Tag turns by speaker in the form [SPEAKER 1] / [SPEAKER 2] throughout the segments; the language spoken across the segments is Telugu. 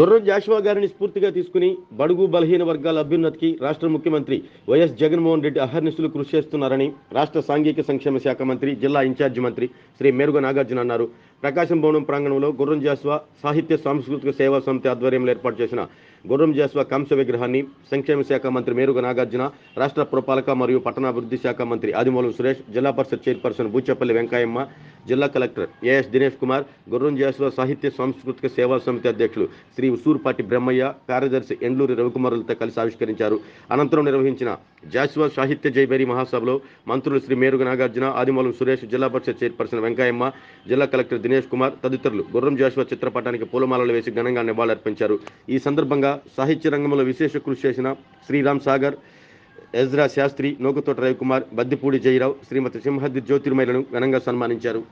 [SPEAKER 1] గుర్రం జాషువా గారిని స్ఫూర్తిగా తీసుకుని బడుగు బలహీన వర్గాల అభ్యున్నతికి రాష్ట్ర ముఖ్యమంత్రి వైఎస్ జగన్మోహన్ రెడ్డి అహర్నిశలు కృషి చేస్తున్నారని రాష్ట్ర సాంఘిక సంక్షేమ శాఖ మంత్రి జిల్లా ఇన్ఛార్జి మంత్రి శ్రీ మేరుగ నాగార్జున అన్నారు. ప్రకాశం భవనం ప్రాంగణంలో గుర్రం జాషువా సాహిత్య సాంస్కృతిక సేవా సమితి ఆధ్వర్యంలో ఏర్పాటు చేసిన గుర్రం జాషువా కంస విగ్రహాన్ని సంక్షేమ శాఖ మంత్రి మేరుగ నాగార్జున రాష్ట్ర పురపాలక మరియు పట్టణాభివృద్ధి శాఖ మంత్రి ఆదిమూలం సురేష్ జిల్లా పరిషత్ చైర్పర్సన్ బూచపల్లి వెంకయ్యమ్మ జిల్లా కలెక్టర్ ఏఎస్ దినేష్ కుమార్ గుర్రం జాషువా సాహిత్య సాంస్కృతిక సేవా సమితి అధ్యక్షులు శ్రీ ఉసూరుపాటి బ్రహ్మయ్య కార్యదర్శి ఎండ్లూరి రవికుమారులతో కలిసి ఆవిష్కరించారు. అనంతరం నిర్వహించిన జాస్వా సాహిత్య జైబేరి మహాసభలో మంత్రులు శ్రీ మేరుగ నాగార్జున ఆదిమూలం సురేష్ జిల్లా పరిషత్ చైర్పర్సన్ వెంకయ్యమ్మ జిల్లా కలెక్టర్ దినేష్ కుమార్ తదితరులు గుర్రం జాస్వా చిత్రపటానికి పూలమాలలు వేసి ఘనంగా నివాళులర్పించారు. ఈ సందర్భంగా సాహిత్య రంగంలో విశేష కృషి చేసిన శ్రీరామ్ సాగర్ ఎజ్రా శాస్త్రి నోకతోట రవికుమార్ బద్దిపూడి జయరావు శ్రీమతి సింహద్రి జ్యోతిర్మయులను ఘనంగా సన్మానించారు.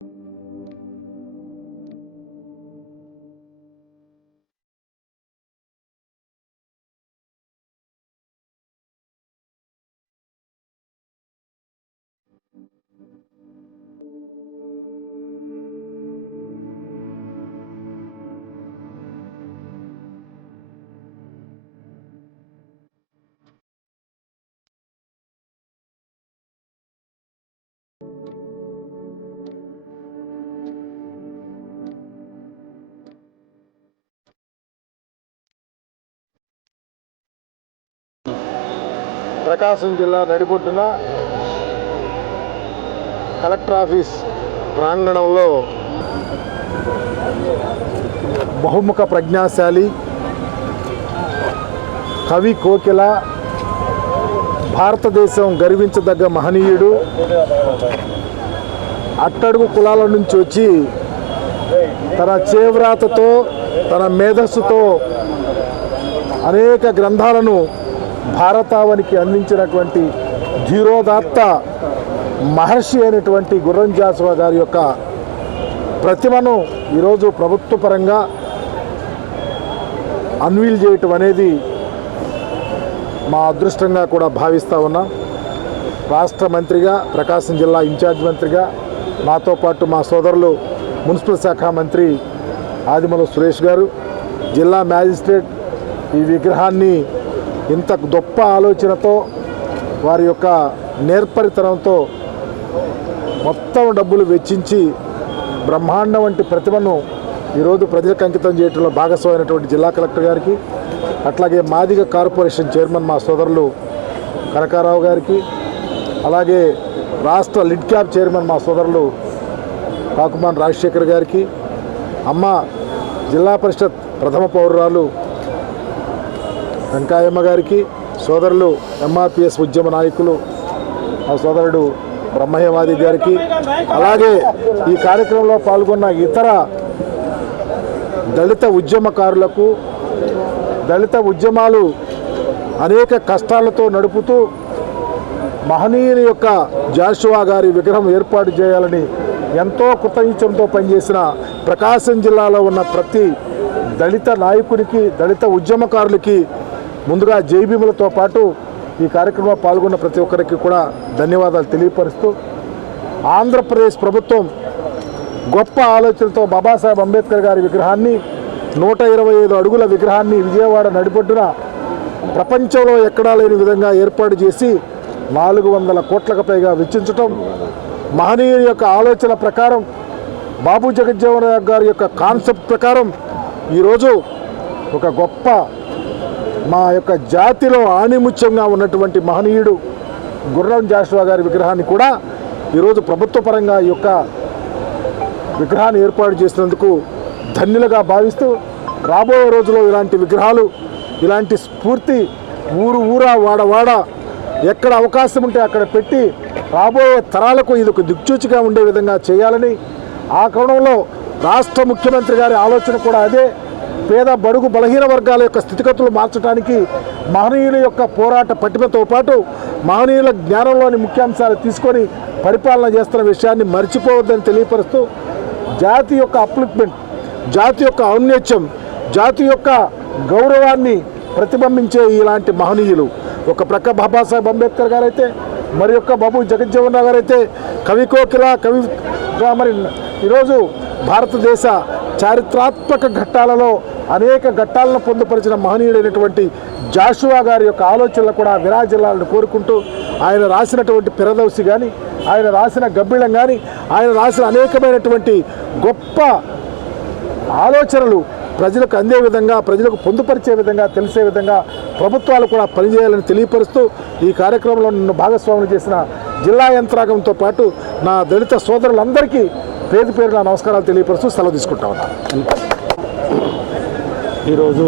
[SPEAKER 1] Thank you.
[SPEAKER 2] ప్రకాశం జిల్లా నడిబొడ్డున కలెక్టర్ ఆఫీస్ ప్రాంగణంలో బహుముఖ ప్రజ్ఞాశాలి కవి కోకిల భారతదేశం గర్వించదగ్గ మహనీయుడు అట్టడుగు కులాల నుంచి వచ్చి తన చేవ్రాతతో తన మేధస్సుతో అనేక గ్రంథాలను భారతావనికి అందించినటువంటి ధీరోదాత్త మహర్షి అయినటువంటి గుర్రం గారి యొక్క ప్రతిమను ఈరోజు ప్రభుత్వ పరంగా అన్వీల్ చేయటం అనేది మా అదృష్టంగా కూడా భావిస్తూ ఉన్నాం. రాష్ట్ర మంత్రిగా ప్రకాశం జిల్లా ఇన్ఛార్జ్ మంత్రిగా నాతో పాటు మా సోదరులు మున్సిపల్ శాఖ మంత్రి ఆదిమల సురేష్ గారు జిల్లా మ్యాజిస్ట్రేట్ ఈ విగ్రహాన్ని ఇంత గొప్ప ఆలోచనతో వారి యొక్క నేర్పరితనంతో మొత్తం డబ్బులు వెచ్చించి బ్రహ్మాండం వంటి ప్రతిభను ఈరోజు ప్రజలకు అంకితం చేయడంలో భాగస్వామైనటువంటి జిల్లా కలెక్టర్ గారికి అట్లాగే మాదిగ కార్పొరేషన్ చైర్మన్ మా సోదరులు కనకారావు గారికి అలాగే రాష్ట్ర లిడ్ క్యాబ్ చైర్మన్ మా సోదరులు కాకుమాన్ రాజశేఖర్ గారికి అమ్మ జిల్లా పరిషత్ ప్రథమ పౌరురాలు వెంకాయమ్మ గారికి సోదరులు ఎంఆర్పిఎస్ ఉద్యమ నాయకులు ఆ సోదరుడు బ్రహ్మయ్యవాది గారికి అలాగే ఈ కార్యక్రమంలో పాల్గొన్న ఇతర దళిత ఉద్యమకారులకు దళిత ఉద్యమాలు అనేక కష్టాలతో నడుపుతూ మహనీయుని యొక్క జాషువా గారి విగ్రహం ఏర్పాటు చేయాలని ఎంతో కృతనిశ్చయంతో పనిచేసిన ప్రకాశం జిల్లాలో ఉన్న ప్రతి దళిత నాయకునికి దళిత ఉద్యమకారులకి ముందుగా జైభీములతో పాటు ఈ కార్యక్రమంలో పాల్గొన్న ప్రతి ఒక్కరికి కూడా ధన్యవాదాలు తెలియపరుస్తూ ఆంధ్రప్రదేశ్ ప్రభుత్వం గొప్ప ఆలోచనతో బాబాసాహెబ్ అంబేద్కర్ గారి విగ్రహాన్ని నూట ఇరవై ఐదు అడుగుల విగ్రహాన్ని విజయవాడ నడిపొడ్డున ప్రపంచంలో ఎక్కడా లేని విధంగా ఏర్పాటు చేసి నాలుగు వందల కోట్లకు పైగా వెచ్చించటం మహనీయుని యొక్క ఆలోచన ప్రకారం బాబు జగజ్జీవన్ రావు గారి యొక్క కాన్సెప్ట్ ప్రకారం ఈరోజు ఒక గొప్ప మా యొక్క జాతిలో ఆణిముత్యంగా ఉన్నటువంటి మహనీయుడు గుర్రం జాషువా గారి విగ్రహాన్ని కూడా ఈరోజు ప్రభుత్వ పరంగా ఈ యొక్క విగ్రహాన్ని ఏర్పాటు చేసినందుకు ధన్యులుగా భావిస్తూ రాబోయే రోజుల్లో ఇలాంటి విగ్రహాలు ఇలాంటి స్ఫూర్తి ఊరు ఊరా వాడవాడ ఎక్కడ అవకాశం ఉంటే అక్కడ పెట్టి రాబోయే తరాలకు ఇది ఒక దిక్చూచిగా ఉండే విధంగా చేయాలని ఆ కోణంలో రాష్ట్ర ముఖ్యమంత్రి గారి ఆలోచన కూడా అదే. పేద బడుగు బలహీన వర్గాల యొక్క స్థితిగతులు మార్చడానికి మహనీయుల యొక్క పోరాట పటిమతో పాటు మహనీయుల జ్ఞానంలోని ముఖ్యాంశాలు తీసుకొని పరిపాలన చేస్తున్న విషయాన్ని మర్చిపోవద్దని తెలియపరుస్తూ జాతి యొక్క అప్లిప్మెంట్ జాతి యొక్క ఔన్నత్యం జాతి యొక్క గౌరవాన్ని ప్రతిబింబించే ఇలాంటి మహనీయులు. ఒక ప్రక్క బాబాసాహెబ్ అంబేద్కర్ గారైతే మరి యొక్క బాబు జగజ్జీవన్ రావు గారైతే కవి కోకిల కవి మరి ఈరోజు భారతదేశ చారిత్రాత్మక ఘట్టాలలో అనేక ఘట్టాలను పొందుపరిచిన మహనీయుడైనటువంటి జాషువా గారి యొక్క ఆలోచనలు కూడా విరాజిల్లాలని కోరుకుంటూ ఆయన రాసినటువంటి పిరదౌసి కానీ ఆయన రాసిన గబ్బిళం కానీ ఆయన రాసిన అనేకమైనటువంటి గొప్ప ఆలోచనలు ప్రజలకు అందే విధంగా ప్రజలకు పొందుపరిచే విధంగా తెలిసే విధంగా ప్రభుత్వాలు కూడా పనిచేయాలని తెలియపరుస్తూ ఈ కార్యక్రమంలో నన్ను భాగస్వాములు చేసిన జిల్లా యంత్రాంగంతో పాటు నా దళిత సోదరులందరికీ పేరు పేరు నా నమస్కారాలు తెలియపరుస్తూ సెలవు తీసుకుంటా ఉన్నాను.
[SPEAKER 3] ఈరోజు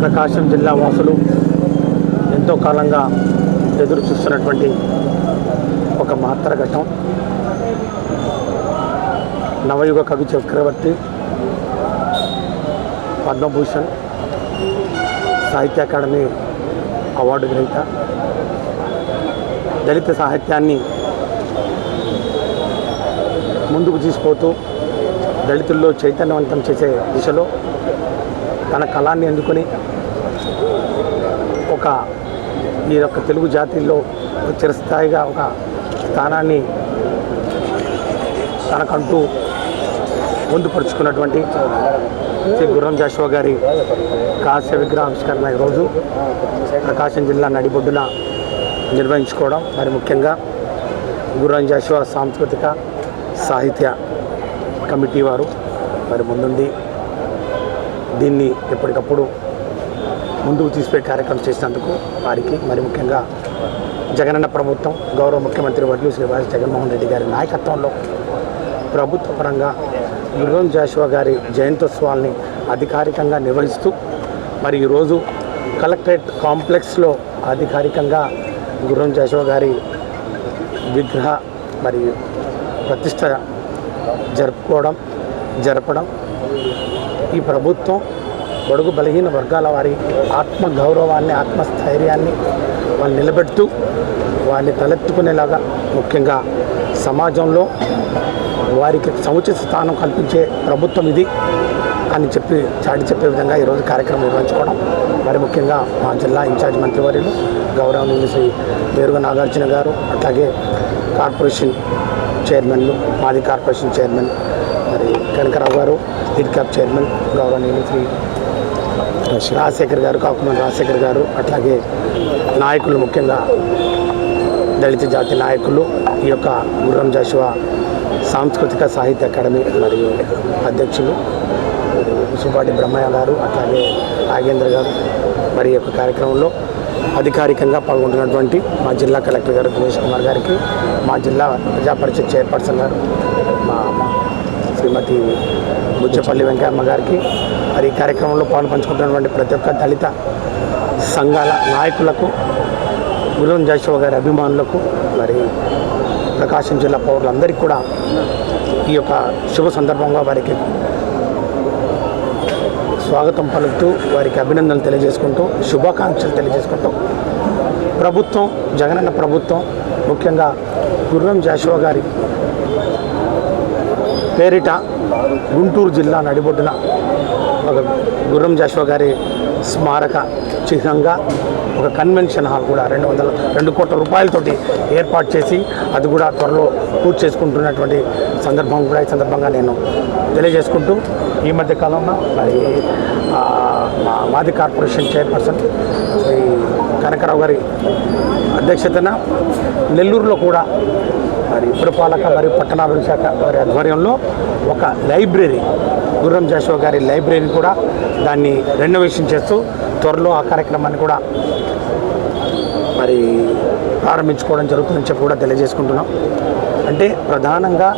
[SPEAKER 3] ప్రకాశం జిల్లా వాసులు ఎంతో కాలంగా ఎదురు చూస్తున్నటువంటి ఒక మాత్ర ఘట్టం. నవయుగ కవి చక్రవర్తి పద్మభూషణ్ సాహిత్య అకాడమీ అవార్డు గ్రహీత. దళిత సాహిత్యాన్ని ముందుకు తీసుకుపోతూ దళితుల్లో చైతన్యవంతం చేసే దిశలో తన కళాన్ని ఎందుకొని ఒక ఈ యొక్క తెలుగు జాతిలో చిరస్థాయిగా ఒక స్థానాన్ని తనకంటూ పొందుపరుచుకున్నటువంటి శ్రీ గుర్రం జాషువా గారి కాస్య విగ్రహావిష్కరణ ఈరోజు ప్రకాశం జిల్లా నడిబొడ్డున నిర్వహించుకోవడం. మరి ముఖ్యంగా గుర్రం జాషువా సాంస్కృతిక సాహిత్య కమిటీ వారు. మరి ముందుండి దీన్ని ఎప్పటికప్పుడు ముందుకు తీసుకునే కార్యక్రమం చేసినందుకు వారికి మరి ముఖ్యంగా జగనన్న ప్రభుత్వం గౌరవ ముఖ్యమంత్రి వర్యులు శ్రీ జగన్మోహన్ రెడ్డి గారి నాయకత్వంలో ప్రభుత్వ పరంగా గుర్రం జాషువా గారి జయంతోత్సవాల్ని అధికారికంగా నిర్వహిస్తూ మరి ఈరోజు కలెక్టరేట్ కాంప్లెక్స్లో అధికారికంగా గుర్రం జాషువా గారి విగ్రహ మరియు ప్రతిష్ట జరుపుకోవడం జరపడం. ఈ ప్రభుత్వం బడుగు బలహీన వర్గాల వారి ఆత్మ గౌరవాన్ని ఆత్మస్థైర్యాన్ని వాళ్ళు నిలబెడుతూ వారిని తలెత్తుకునేలాగా ముఖ్యంగా సమాజంలో వారికి సముచిత స్థానం కల్పించే ప్రభుత్వం ఇది అని చెప్పి చాటి చెప్పే విధంగా ఈరోజు కార్యక్రమం నిర్వహించుకోవడం. మరి ముఖ్యంగా మా జిల్లా ఇన్ఛార్జ్ మంత్రివర్యులు గౌరవనీయులు శ్రీ వేరుగ నాగార్జున గారు అట్లాగే కార్పొరేషన్ చైర్మన్లు మాది కార్పొరేషన్ చైర్మన్ మరి కనకరావు గారు లీడ్ క్యాప్ చైర్మన్ గౌరవనీయులు శ్రీ రాజశేఖర్. గారు కాకుమన్ రాజశేఖర్ గారు అట్లాగే నాయకులు ముఖ్యంగా దళిత జాతి నాయకులు ఈ యొక్క గుర్రం జాషువా సాంస్కృతిక సాహిత్య అకాడమీ మరియు అధ్యక్షులు సుపాటి బ్రహ్మయ్య గారు అట్లాగే నాగేంద్ర గారు మరి యొక్క కార్యక్రమంలో అధికారికంగా పాల్గొంటున్నటువంటి మా జిల్లా కలెక్టర్ గారు దినేష్ కుమార్ గారికి మా జిల్లా ప్రజా పరిషత్ చైర్పర్సన్ గారు మా శ్రీమతి బుచ్చపల్లి వెంకయ్యమ్మ గారికి మరి ఈ కార్యక్రమంలో పాలు పంచుకుంటున్నటువంటి ప్రతి ఒక్క దళిత సంఘాల నాయకులకు గురువం జాషువా గారి అభిమానులకు మరి ప్రకాశం జిల్లా పౌరులందరికీ కూడా ఈ యొక్క శుభ సందర్భంగా వారికి స్వాగతం పలుకుతూ వారికి అభినందనలు తెలియజేసుకుంటూ శుభాకాంక్షలు తెలియజేసుకుంటూ ప్రభుత్వం జగనన్న ప్రభుత్వం ముఖ్యంగా గుర్రం జాషువా గారి పేరిట గుంటూరు జిల్లా నడిబొడ్డున ఒక గుర్రం జాషువా గారి స్మారక చిహ్నంగా ఒక కన్వెన్షన్ హాల్ కూడా రెండు వందల రెండు కోట్ల రూపాయలతోటి ఏర్పాటు చేసి అది కూడా త్వరలో పూర్తి చేసుకుంటున్నటువంటి సందర్భం కూడా ఈ సందర్భంగా నేను తెలియజేసుకుంటూ ఈ మధ్య కాలంలో మరి మా మాది కార్పొరేషన్ చైర్పర్సన్ శ్రీ కనకరావు గారి అధ్యక్షతన నెల్లూరులో కూడా మరి పురపాలక మరియు పట్టణాభివృద్ధి శాఖ వారి ఆధ్వర్యంలో ఒక లైబ్రరీ గుర్రం జాషువా గారి లైబ్రరీని కూడా దాన్ని రెనోవేషన్ చేస్తూ త్వరలో ఆ కార్యక్రమాన్ని కూడా మరి ప్రారంభించుకోవడం జరుగుతుందని చెప్పి కూడా తెలియజేసుకుంటున్నాం. అంటే ప్రధానంగా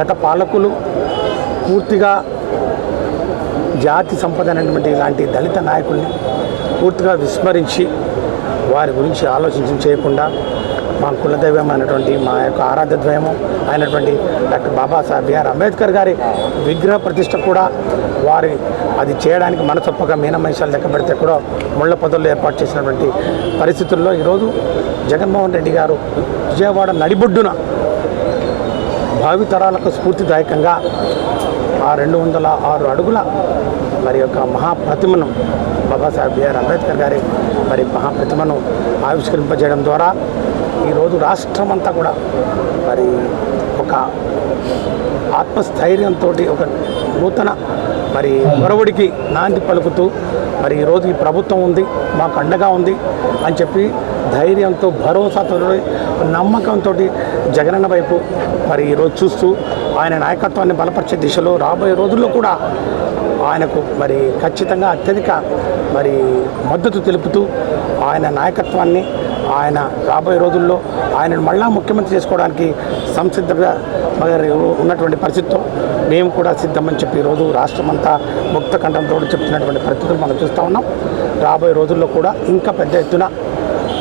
[SPEAKER 3] గత పాలకులు పూర్తిగా జాతి సంపద అనేటువంటి ఇలాంటి దళిత నాయకుల్ని పూర్తిగా విస్మరించి వారి గురించి ఆలోచించి చేయకుండా మా కులదైవం అయినటువంటి మా యొక్క ఆరాధ్యద్వయము అయినటువంటి డాక్టర్ బాబాసాహెబ్ బిఆర్ అంబేద్కర్ గారి విగ్రహ ప్రతిష్ట కూడా వారి అది చేయడానికి మనసొప్పగా మీనమేషాలు లెక్క పెడితే కూడా ముళ్ళ పొదల్లో ఏర్పాటు చేసినటువంటి పరిస్థితుల్లో ఈరోజు జగన్మోహన్ రెడ్డి గారు విజయవాడ నడిబొడ్డున భావితరాలకు స్ఫూర్తిదాయకంగా ఆ రెండు వందల ఆరు అడుగుల మరి యొక్క మహాప్రతిమను బాబాసాహెబ్ బిఆర్ అంబేద్కర్ గారి మరి మహాప్రతిమను ఆవిష్కరింపజేయడం ద్వారా ఈరోజు రాష్ట్రం అంతా కూడా మరి ఒక ఆత్మస్థైర్యంతో ఒక నూతన మరి ఒరవడికి నాంది పలుకుతూ మరి ఈరోజు ఈ ప్రభుత్వం ఉంది మాకు అండగా ఉంది అని చెప్పి ధైర్యంతో భరోసాతో నమ్మకంతో జగనన్న వైపు మరి ఈరోజు చూస్తూ ఆయన నాయకత్వాన్ని బలపరిచే దిశలో రాబోయే రోజుల్లో కూడా ఆయనకు మరి ఖచ్చితంగా అత్యధిక మరి మద్దతు తెలుపుతూ ఆయన నాయకత్వాన్ని ఆయన రాబోయే రోజుల్లో ఆయనను మళ్ళా ముఖ్యమంత్రి చేసుకోవడానికి సంసిద్ధంగా మరి ఉన్నటువంటి పరిస్థితితో మేము కూడా సిద్ధమని చెప్పి ఈరోజు రాష్ట్రమంతా ముక్త కంఠంతో చెప్తున్నటువంటి పరిస్థితులు మనం చూస్తూ ఉన్నాం. రాబోయే రోజుల్లో కూడా ఇంకా పెద్ద ఎత్తున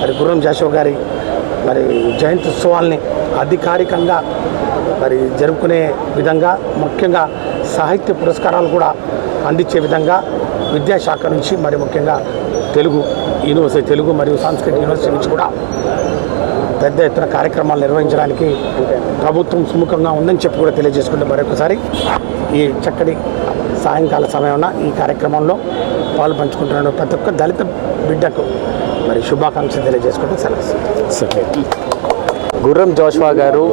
[SPEAKER 3] మరి గుర్రం జాషవ్ గారి మరి జయంతి ఉత్సవాల్ని అధికారికంగా మరి జరుపుకునే విధంగా ముఖ్యంగా సాహిత్య పురస్కారాలు కూడా అందించే విధంగా విద్యాశాఖ నుంచి మరి ముఖ్యంగా తెలుగు యూనివర్సిటీ తెలుగు మరియు సాంస్కృతిక యూనివర్సిటీ నుంచి కూడా పెద్ద ఎత్తున కార్యక్రమాలు నిర్వహించడానికి ప్రభుత్వం సుముఖంగా ఉందని చెప్పి కూడా తెలియజేసుకుంటే మరొకసారి ఈ చక్కటి సాయంకాల సమయంలో ఈ కార్యక్రమంలో పాలు పంచుకుంటున్న ప్రతి ఒక్క దళిత బిడ్డకు మరి శుభాకాంక్షలు తెలియజేసుకుంటూ సెలవు.
[SPEAKER 4] గుర్రం జోష్వా గారు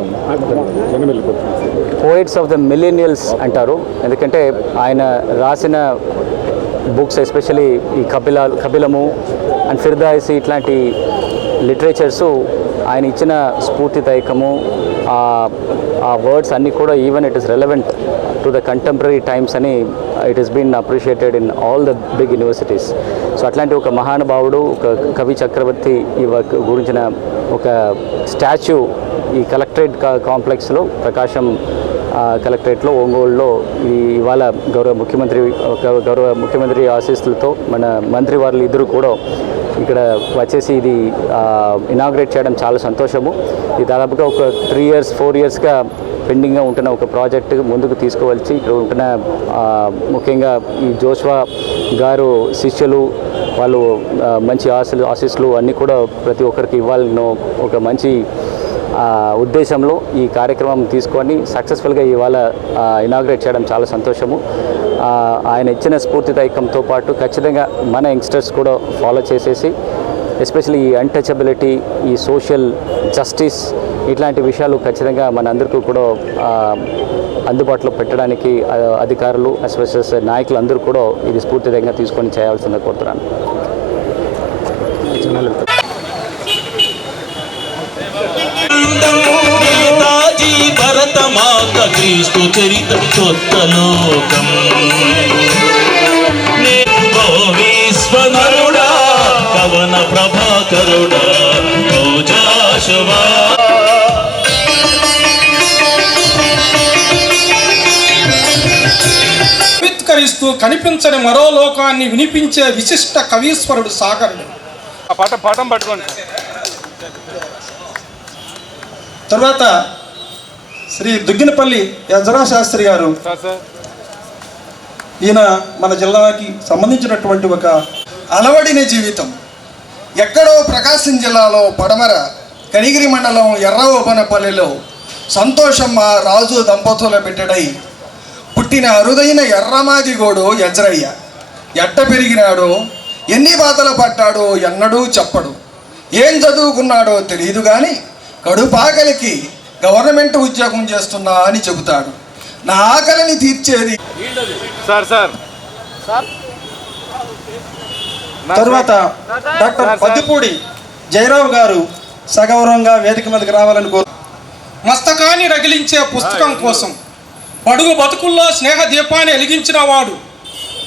[SPEAKER 4] పోయిట్స్ ఆఫ్ ద మిలీనియల్స్ అంటారు. ఎందుకంటే ఆయన రాసిన బుక్స్ ఎస్పెషలీ ఈ కపిల కపిలము అండ్ ఫిర్దాయిసి ఇట్లాంటి లిటరేచర్సు ఆయన ఇచ్చిన స్ఫూర్తిదాయకము ఆ- ఆ వర్డ్స్ అన్నీ కూడా even it is relevant to the contemporary times అని it is been appreciated in all the big universities so అట్లాంటి ఒక మహానుభావుడు ఒక కవి చక్రవర్తి ఈ గురించిన ఒక స్టాచ్యూ ఈ కలెక్టరేట్ కా- కాంప్లెక్స్లో ప్రకాశం కలెక్టరేట్లో ఒంగోలులో ఈ ఇవాళ గౌరవ ముఖ్యమంత్రి గౌరవ ముఖ్యమంత్రి ఆశీస్సులతో మన మంత్రి వారు ఇద్దరు కూడా ఇక్కడ వచ్చేసి ఇది ఇనాగ్రేట్ చేయడం చాలా సంతోషము. ఇది దాదాపుగా ఒక త్రీ ఇయర్స్ ఫోర్ ఇయర్స్గా పెండింగ్గా ఉంటున్న ఒక ప్రాజెక్ట్ ముందుకు తీసుకోవాల్సి ఇక్కడ ఉంటున్న ముఖ్యంగా ఈ జోష్వా గారు శిష్యులు వాళ్ళు మంచి ఆశలు ఆశీస్సులు అన్నీ కూడా ప్రతి ఒక్కరికి ఇవ్వాలని ఒక మంచి ఉద్దేశంలో ఈ కార్యక్రమం తీసుకొని సక్సెస్ఫుల్గా ఇవాళ ఇనాగ్రేట్ చేయడం చాలా సంతోషము. ఆయన ఇచ్చిన స్ఫూర్తిదాయకంతో పాటు ఖచ్చితంగా మన యంగ్స్టర్స్ కూడా ఫాలో చేసేసి ఎస్పెషల్లీ ఈ అన్టచబిలిటీ ఈ సోషల్ జస్టిస్ ఇట్లాంటి విషయాలు ఖచ్చితంగా మనందరికీ కూడా అందుబాటులో పెట్టడానికి అధికారులు ఎస్పెషల్స్ నాయకులు అందరూ కూడా ఇది స్ఫూర్తిదంగా తీసుకొని చేయాల్సిందే కోరుతున్నాను.
[SPEAKER 5] భరతమాత క్రీస్తు చరిత కొత్త లోకం. విశ్వనరుడా కవన ప్రభాకరుడా రోజాశవా.
[SPEAKER 6] ఆవిష్కరిస్తూ కనిపించని మరో లోకాన్ని వినిపించే విశిష్ట కవీశ్వరుడు సాగరుడు
[SPEAKER 7] పటం పటం పట్టుకోండి.
[SPEAKER 6] తర్వాత శ్రీ దుగ్గినపల్లి యజరా శాస్త్రి గారు ఈయన మన జిల్లాకి సంబంధించినటువంటి ఒక అలవడిన జీవితం.
[SPEAKER 8] ఎక్కడో ప్రకాశం జిల్లాలో పడమర కనిగిరి మండలం ఎర్రవోపనపల్లిలో సంతోషమ్మ రాజు దంపతుల బిడ్డడై పుట్టిన అరుదైన ఎర్రమాదిగోడు యజ్రయ్య ఎట్ట పెరిగినాడో ఎన్ని బాధలు పడ్డాడో ఎన్నడూ చెప్పడు. ఏం చదువుకున్నాడో తెలియదు కానీ కడుపాకలికి గవర్నమెంట్ ఉద్యోగం చేస్తున్నా అని చెబుతాడు. నా ఆకలిని తీర్చేది
[SPEAKER 7] సార్ సార్.
[SPEAKER 6] తర్వాత డాక్టర్ పద్దిపూడి
[SPEAKER 8] జయరావు గారు సగౌరవంగా వేదిక మీదకి రావాలని కోరు
[SPEAKER 6] మస్తకాన్ని రగిలించే పుస్తకం కోసం బడుగు బతుకుల్లో స్నేహ దీపాన్ని వెలిగించిన వాడు.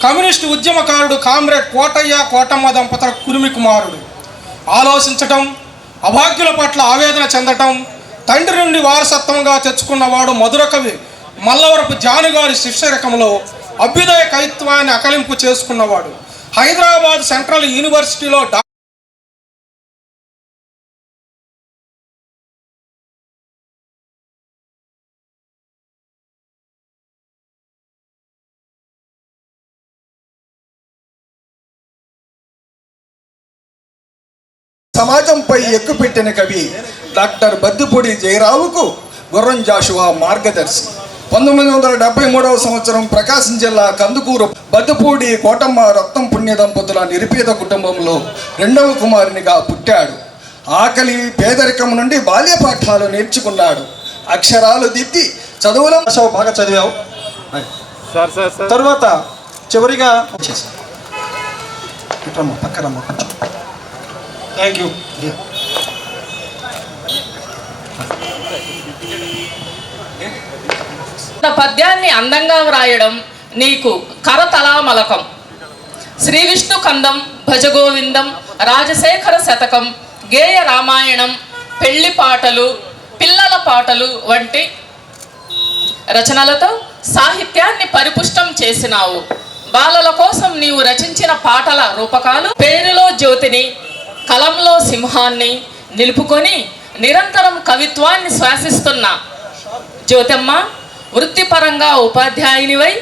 [SPEAKER 6] కమ్యూనిస్టు ఉద్యమకారుడు కామ్రేడ్ కోటయ్య కోటమ్మ దంపతుల కురిమి కుమారుడు. ఆలోచించటం అభాగ్యుల పట్ల ఆవేదన చెందటం తండ్రి నుండి వారసత్వంగా తెచ్చుకున్నవాడు మధుర కవి మల్లవరపు జానుగారి శిష్యరకంలో అభ్యుదయ కవిత్వాన్ని అకలింపు చేసుకున్నవాడు. హైదరాబాద్ సెంట్రల్ యూనివర్సిటీలో
[SPEAKER 8] సమాజంపై ఎక్కుపెట్టిన కవి డాక్టర్ బద్దుపూడి జయరావుకు గుర్రం జాషువా మార్గదర్శి. పంతొమ్మిది వందల డెబ్బై మూడవ సంవత్సరం ప్రకాశం జిల్లా కందుకూరు బద్దుపూడి కోటమ్మ రత్నం పుణ్య దంపతుల నిరుపేద కుటుంబంలో రెండవ కుమారునిగా పుట్టాడు. ఆకలి పేదరికం నుండి బాల్య పాఠాలు నేర్చుకున్నాడు. అక్షరాలు దిద్ది చదువులో బాగా చదివావు.
[SPEAKER 7] Sir sir sir.
[SPEAKER 8] తర్వాత చివరిగా కొంచెం థ్యాంక్ యూ
[SPEAKER 9] పద్యాన్ని అందంగా వ్రాయడం నీకు కరతలామలకం. శ్రీ విష్ణు కందం భజగోవిందం రాజశేఖర శతకం గేయ రామాయణం పెళ్ళి పాటలు పిల్లల పాటలు వంటి రచనలతో సాహిత్యాన్ని పరిపుష్టం చేసినావు. బాలల కోసం నీవు రచించిన పాటల రూపకాలు పేరులో జ్యోతిని కలంలో సింహాన్ని నిలుపుకొని నిరంతరం కవిత్వాన్ని శ్వాసిస్తున్న జ్యోతమ్మ వృత్తిపరంగా ఉపాధ్యాయునివై